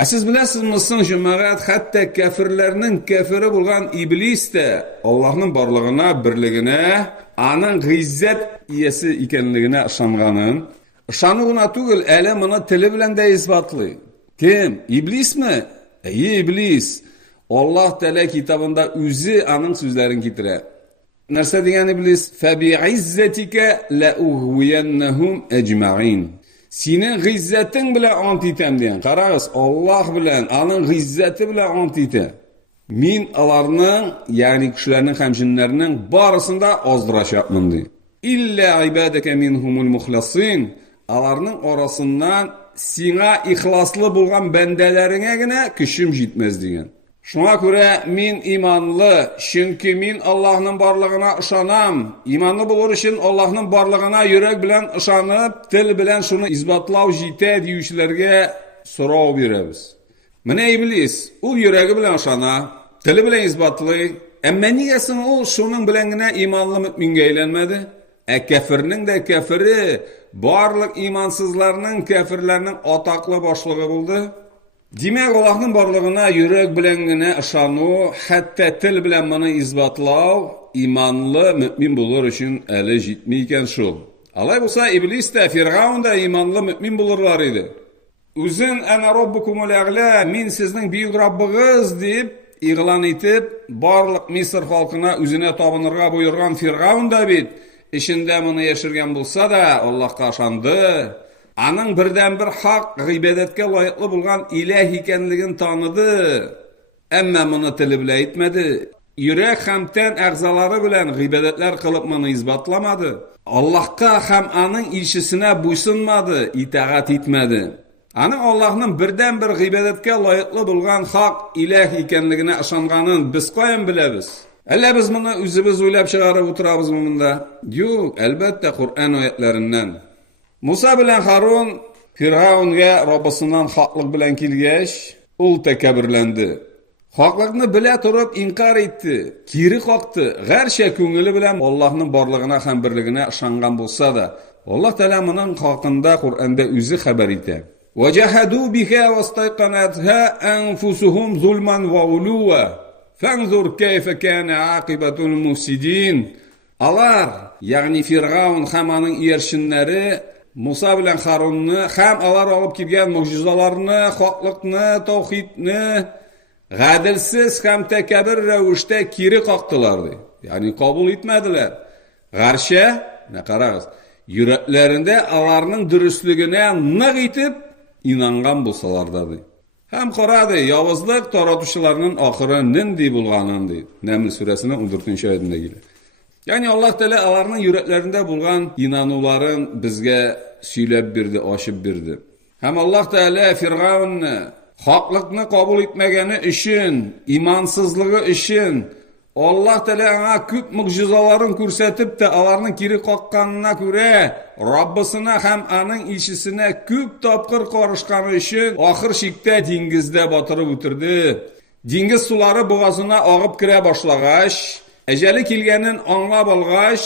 Siz bilasizmi, so'ng jamaat hatto kafirlarning kafiri bo'lgan iblis de Allohning borlig'ini, birligini, aning g'izzat egasi ekanligini ishonganin, ishonug'ina tugul, ali buni tili bilan da isbotlaydi. Kim? Iblismi? Iblis. Alloh Taala kitobida o'zi aning so'zlarini keltiradi. Narsa degan iblis? Fabi'izzatika la ughwiyannahum ajma'in. Sening g'izzating bilan ant etam degan. Qarag'iz, Alloh bilan, aning g'izzati bilan ant etam. Men ularning, ya'ni kishilarning hamjinlarining borisida ozdirashyapman deydi. Illa ibadaka minhumul muhlasin. Ularning orasidan senga ixlosli bo'lgan bandalaringagina kuchim yetmez degan. Şuna göre men imanlı, çünkü men Allah'ın barlığına ışanam. İmanlı bulur için Allah'ın barlığına yürek bilen ışanıp, dil bilen şunu izbatlav jite deyişlerge sorav beremiz. Mene iblis, o yüreği bilen ışana, dili bilen izbatlay. Ama niyesin o şunun bilengine imanlı müminge eylenmedi? Kafirinin de kafiri, barlık imansızlarının, kafirlerinin ataklı başlığı buldu. Demek Allah'ın barlığına yürek bilengine ışanu, hatta til bilen bana izbatlav, imanlı mümin bulur için eli jitmeyken şul. Alay bulsa iblis de, Firavun da imanlı mümin bulurlar idi. Uzun ana rabbukumul a'la, min sizning büyük Rabbiniz deyip, ilan etip, barlık Misr halkına üzüne tabınırga buyurgan Firavun da bit, işinde bunu yaşırgen bulsa da Allah'a aşandı. Aning birden bir haq g'ibodatga loyiqli bo'lgan iloh ekanligini tanıdı. Amma buni tili bilan aytmadi. Yurak ham tan a'zolari bilan g'ibodatlar qilib buni isbotlamadi. Allohga ham aning ishisine bo'ysunmadi, itoat etmadi. Ani Allohning birden bir g'ibodatga loyiqli bo'lgan haq iloh ekanligini ishonganin biz qo'yam bilamiz. Alla biz buni o'zimiz o'ylab chiqarib o'tirabizmi bunda? Yo'q, albatta Qur'on oyatlaridan. Musa bilan Harun Firavunga Robbisidan haqliq bilan kelgach, u takabbirlandi. Haqliqni bila turib inkor etdi, kiri qoqdi. G'arsha ko'ngili bilan Allohning borlig'ina ham birligine ishongan bo'lsa-da, Alloh Taala uning haqida Qur'onda o'zi xabar etadi. Wajahadu biha wastayqanatha anfusuhum zulman wa uluwa. Fanzur kayfa kana aqibatul mufsidin. Alar, ya'ni Firavun hamaning ershinlari Musa bilan Harunni ham alar olib kelgan mo'jizalarni, haqliqni, tavhidni g'adilsiz ham takabbur ravishda kiri qoqdilar. Ya'ni qabul etmadilar. G'arsha, qarag'iz, yuraklarida alarning durustligini naq etib inangan bo'lsalar dedi. Ham qaradi, yovuzlik taratuvchilarning oxiri nindi bo'lganin deydi. Naml surasining 14-oyatida keladi. Yani Allah Teala alarning yüreklerinde bulgan inanuvların bizge söylep birdi, aşıp birdi. Hem Allah Teala Firavunni haqliqni qabul etmegeni için, imansızlığı için Allah Teala ona ko'p mucizaların ko'rsatib de alarning kiri qoqqanına göre Rabbisine hem aning ishisine ko'p topqir qarışqani için ahir shikda dengizde batırıp o'tirdi. Dengiz suları boğazına ağıp kire başlagaç, ejali kelganin anglab olg'ach,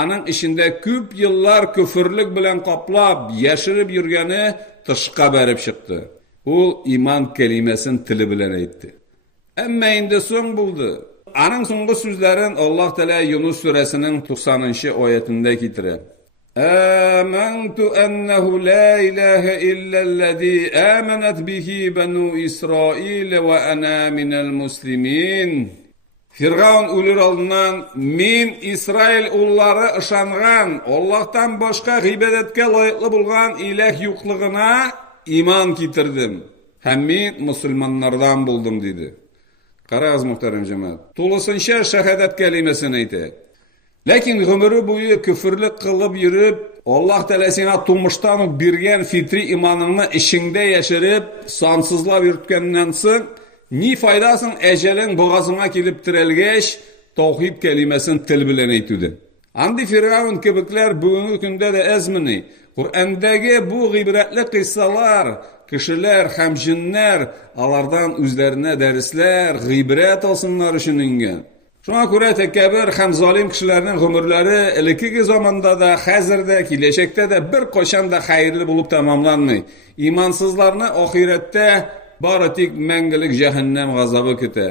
aning ishinde ko'p yillar küfürlük bilan qoplab, yashirib yurgani tishqa berib chiqdi. U iman kelimesini tili bilan aytdi. Amma endi so'ng bo'ldi. Aning so'nggi so'zlarini Alloh Taala Yunus surasining 90-oyatida keltiradi. Amantu annahu la ilaha illa allazi amanat bihi banu Isroil va ana minal muslimin. Firavun o'lir oldidan men İsrail o'llari ishongan Allohdan boshqa g'ibodatga loyiqli bo'lgan iloh yo'qligina iymon keltirdim. Ham men musulmonlardan bo'ldim dedi. Qarag'iz muhtaram jamoat. To'lisincha shahodat kalimasini aytdi. Lekin umri bo'yi kufrlik qilib yurib, Alloh Taala senga turmushdan bergan fitri iymoningni ishingda yashirib, sonsizlab yurtgandan so'ng ni foydasın ecelin boğazına kelib tirelgeç tavhid kelimesini til bilen aytudi. Andi Firavun kibikler bugungi kunda da ezmini. Qur'ondagi bu g'ibratli qissalar, kishilar ham jinlar alardan o'zlarine dersler, g'ibrat olsunlar uchun ingan. Shunga ko'ra takabbur ham zolim kishilarning umrlari ilkigi zamonda da, hozirda, kelajakda da bir qachon da xayrli bo'lib tamomlanmaydi. Iymonsizlarni oxiratda bari tek мәңгелек jahannam g'azabi көтә.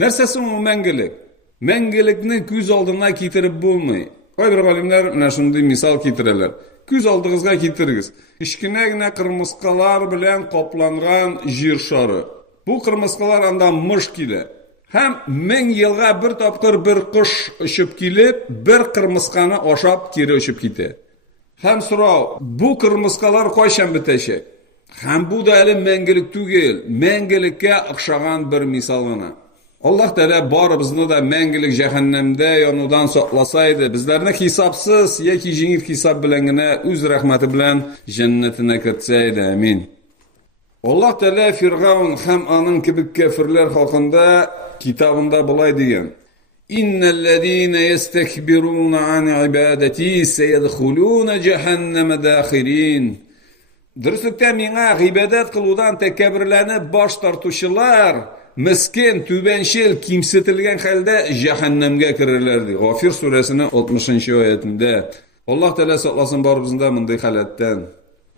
Нәрсәсе ул мәңгелек? Мәңгелекне күз алдына китереп булмый. Кайбер галимнәр менә шундый мисал китерәләр. Күз алдыгызга китерегез. Кичкенә генә кырмыскалар белән капланган җир шары. Бу кырмыскалар анда мыш килә. Һәм 1000 елга бер тапкыр бер кош очып килеп, бер кырмысканы ашап кире очып китә. Һәм сорау, бу кырмыскалар кайчан бетәчәк? Һәм бу да әле мәңгелек түгел, мәңгелеккә охшаган бер мисал гына. Аллаһ Тәала барыбызны да мәңгелек җәһәннәмдә янудан сакласайды, безләрне хисапсыз яки җиңел хисап белән генә үз рәхмәте белән җәннәтенә кертсәйде. Амин. Аллаһ Тәала Фиргаун һәм аның кебек кафирләр хакында китабында булай дигән: "Иннәлләзина ястакбируна ан ибадати сайадхулуна җәһәннәмә дахирин." Дөреслеккә миңа гыйбадат кылудан тәкәбберләнеп баш тартучылар Miskin, tübenşil, kimsetilgen halde cehennemge kirerlerdi. Gafir suresinin 60. ayetinde. Allah Teala saklasın barımızda mınday haletten.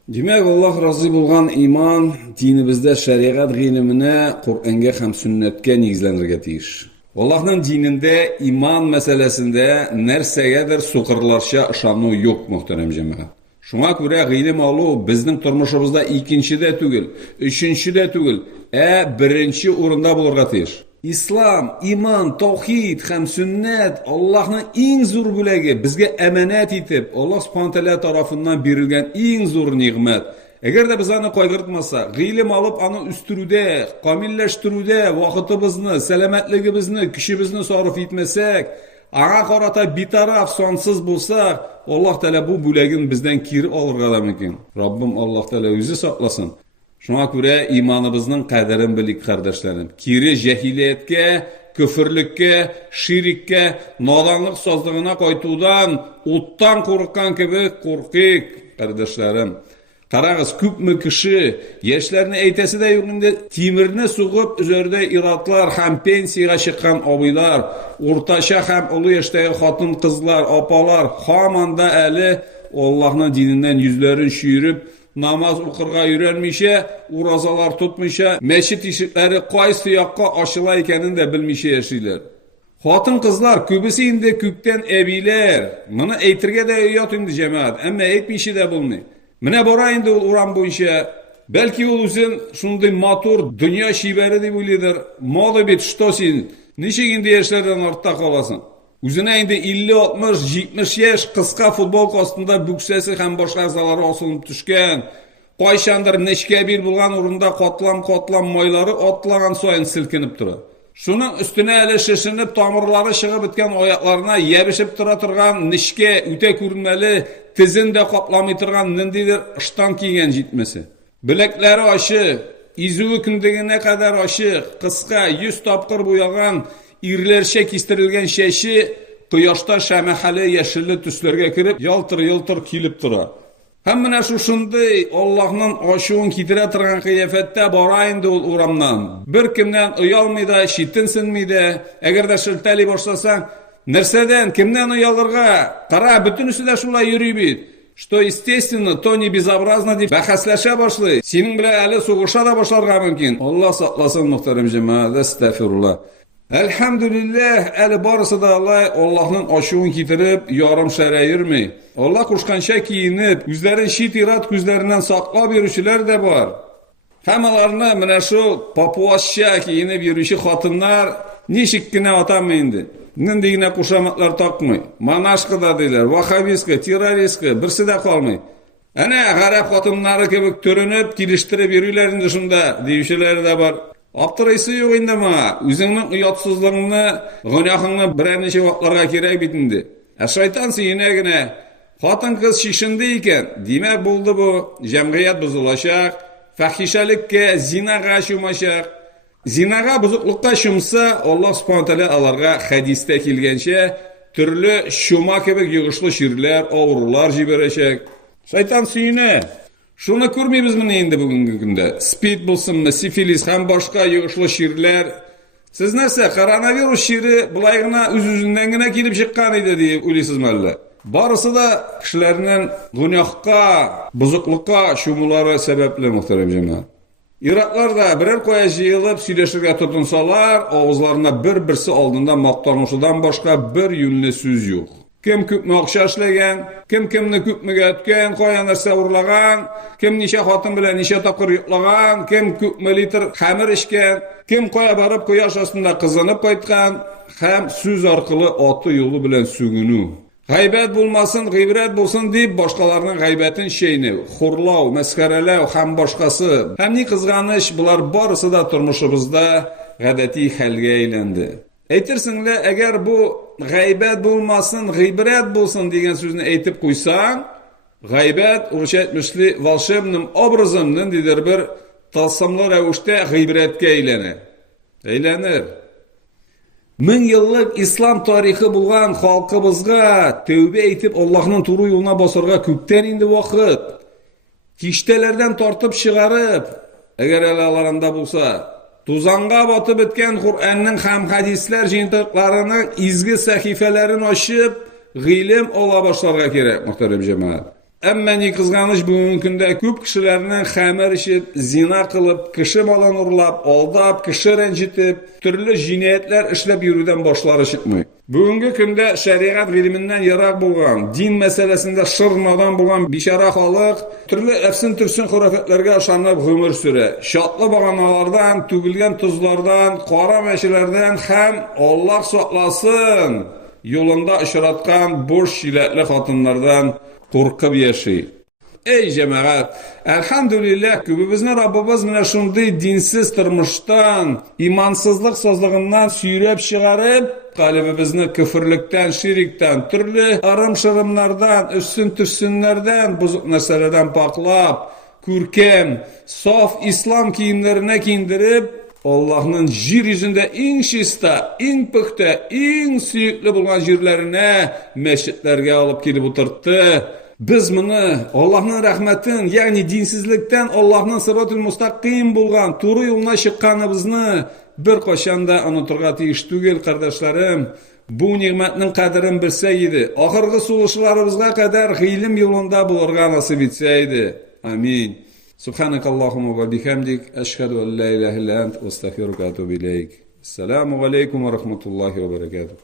Demek Allah razı bulgan iman, dinimizde şeriat ilimine, Kur'an'ga hem sünnetke nigizlenirge tiyiş. Allah'ın dininde iman meselesinde nersegedir soqırlarşa ışanı yok muhterem cemaat. Şuna göre ilim alu bizning turmuşumuzda ikinchide tugul, üçinchide tugul, birinchi o'rinda bo'lurga tiyish. İslam, iman, tavhid ham sünnet Allohning eng zo'r bo'lagi bizga amanat etib, Alloh subhanahu taolo tomonidan berilgan eng zo'r ne'mat. Agarda biz uni qo'ydirmasak, ilim olib uni üstürude, kamillashtirude vaqtimizni, salomatligimizni, kuchimizni sarf etmasak, ağa qarata bitaraf sonsiz bo'lsak, Alloh Taala bu bo'lagin bizdan kiri olirga da mumkin. Rabbim Alloh Taala o'zi saqlasin. Şuna göre imanımızın qadrini bilik kardeşlerim. Kiri jahiliyetke, küfürlükke, şirikke, nadanlık sazlığına qaytudan, ottan korkan gibi korkik kardeşlerim. Qarağız, küpmü kişi, yaşlarını eytesi de yönünde timirine soğup, üzerinde iratlar, hem pensiyaga çıkan abiler, ortaşa hem ulu yaştaki hatun kızlar, apalar, hamanda eli Allah'ın dininden yüzlerin şiirip, namaz okurga yürürmüşe, urazalar tutmuşa, meşit işitleri qaysı yakka aşıla ekenin de bilmişe yaşaylar. Hatun kızlar kübüsü indi kükten ebiler. Bunu eytirge de yat indi cemaat, ama eytmişi de bulmuyor. Mine bora indi uran bu işe, belki ol uzun şunday matur, dünya şiberi de bilidir, malı bit ştosin, nişik indi yaşlardan artta kalasın. Üzüne indi 50-60-70 yaş kıska futbol kostunda büksesi hem boşka azaları asılıp düşken, qayşandır neşke bir bulgan urunda qotlam moyları otlagan soyun silkinip durur. Şunun üstüne ele şişinip tamirları шығып bitken ayaklarına yebişip turgan neşke üte көрünmeli tizin de qoplamay turgan nindidir ıştan kiygen jitmesi. Bilekleri aşık, izuvi kündigine kadar aşık, kıska 100 tapkır boyagan irlerşe kistirilgen şeşi quyoshda şamahali yeşilli tüslerge kirip yaltır kilip tura. Hem mine şunday Allah'ın aşığın kitire turgan kıyafette barayındı ol uramdan. Bir kimden uyalmaydı, şitinsinmiydi. Eğer de şilteli başlasan, nerseden, kimden uyalırga? Qara, bütün üstü de şulay yürüyübid. Что естественно, то не безобразно деп бәхәсләшә башлый. Синең белән әле сугыша да башларга мөмкин. Аллаһ сакласын мөхтәрәм җәмәгать, әстәгъфирулlah. Elhamdülillah, eli barısı da Allah'ın aşığını getirip yarım şer'e yürmey. Allah kuşkanşa kiyinip, yüzlerin şit irat güzlerinden sakla yürüyüşler de var. Hemalarına mine şu papuasça kiyinip yürüyüşü hatınlar nişikkine atamayındı. Nindigine kuşamaklar takmay. Manaşkı da deyler, vahabiski, teröriski, birisi de kalmay. Ene garip hatınları kebik törünüp, geliştirip yürüylerin dışında deyişleri de var. Aptıraysı yok indi ma, üzünün uyatsızlığını, günahını birinci vaktlarga kerek bitindi. Şeytan siyine gine, hatın kız şişindiyken, demek buldu bu, cemiyet buzulaşak, fahişelikke, zinaga şumaşak. Zinaga buzuklukka şumsa, Allah subhanahu teala alarga hadiste kilgençe, türlü şuma kebek yığışlı şirler, avrular jibereşek. Şeytan siyine. Şunu görmeyimiz mi indi bugünkü günde? Speed bulsun mu, sifilis, hem başka yığışlı şiirler. Siz neyse, koronavirus şiiri bulayğına üz-üzünden gine gelip çıkkanıydı diye uylisiz məlle. Barısı da kişilerinin günahka, buzuklukka şumuları sebeple muhterem cemaat. Irakllarda birer koya jıyılıp süйлешirге tutunsalar, ağızlarına bir-birsi aldında maqtanışıdan başka bir yönlü söz yok. Kim küpmü akşa işlegen, kim kimni küpmüge ötken, koya narsa urlagan, kim nişe hatın bilen nişe tapkır yuklagan, kim küpmü litr hamir işken, kim koya barıp koyaş aslında kızanıp qaytgan, hem söz arqılı atı yolu bilen sügünü. G'aybet bulmasın, g'ibret bulsun deyip başkalarının g'aybetin şeyini, hurlav, meskarelev, hem başkası, hem ni kızganış, bular barısı da turmuşumuzda gadeti halga aylendi. Aytirsinlar, eğer bu g'aybet bulmasın, g'ibret bulsun degan so'zni aytib qo'ysang, g'aybet o'sha aytmishli волшебным образом nidir bir tılsımlı ravishda g'ibretga aylanır. 1000 yıllık İslam tarihi bulgan halkımızga tövbe etip Allah'ın turu yoluna basarga köpten indi vakit. Kiştelerden tartıp çıkarıp, eğer elalarında bulsa, tuzanga batıp etken Kur'an'ın hem hadisler jintıklarının izgi sahifelerini açıp, g'ilim ola başlarga gerek muhterem cemaat. Amma ni kızganış bugünkü günde köp kişilerinin xamir işit, zina kılıp, kişi malın urlap, aldap, kişi rencitip, türlü jinayetler işlep yürüden başları çıkmıyor. Bugünkü günde şeriat ilminden yarak bulgan, din meselesinde şırmadan bulgan bişara halık, türlü efsin türsün hurafetlerge aşanıp hümür süre, şatlı bağanalardan, tügülgen tuzlardan, kara meşilerden hem Allah saklasın yolunda ışıratkan boş şiletli hatınlardan korkup yaşayı. Ey cemaat, elhamdülillah kübübüzün Rabbimiz mine şunday dinsiz tırmıştan, imansızlık sözlüğünden süyrep çıkarıp, kalbimizni küfürlükten, şirikten, türlü arım şırımlardan, üstün türsünlerden, bozuk neseleden paklap, kürkem, saf İslam kiyimlerine giyindirip, Allah'ın jir yüzünde en şista, en pıkta, en süyüklü bulgan jirlerine, meşitlerge alıp gelip oturttu. Biz bunu Allah'ın rahmetin, yani dinsizlikten Allah'ın sırat-ül mustaqim bulgan, turu yoluna çıkkanımızını bir koşanda unuturga teyiş tugel kardeşlerim. Bu nimetinin qadrin bilseydi, ahırgı suluşlarımızga kadar g'ilim yolunda bulurga nasip etseydi. Amin. Subhanakallahumma ve bihamdik, eşhedü en la ilahe illa ent, ve estağfiruke ve etûbü ileyk. Esselamu aleyküm ve rahmetullahi ve berekatuhu.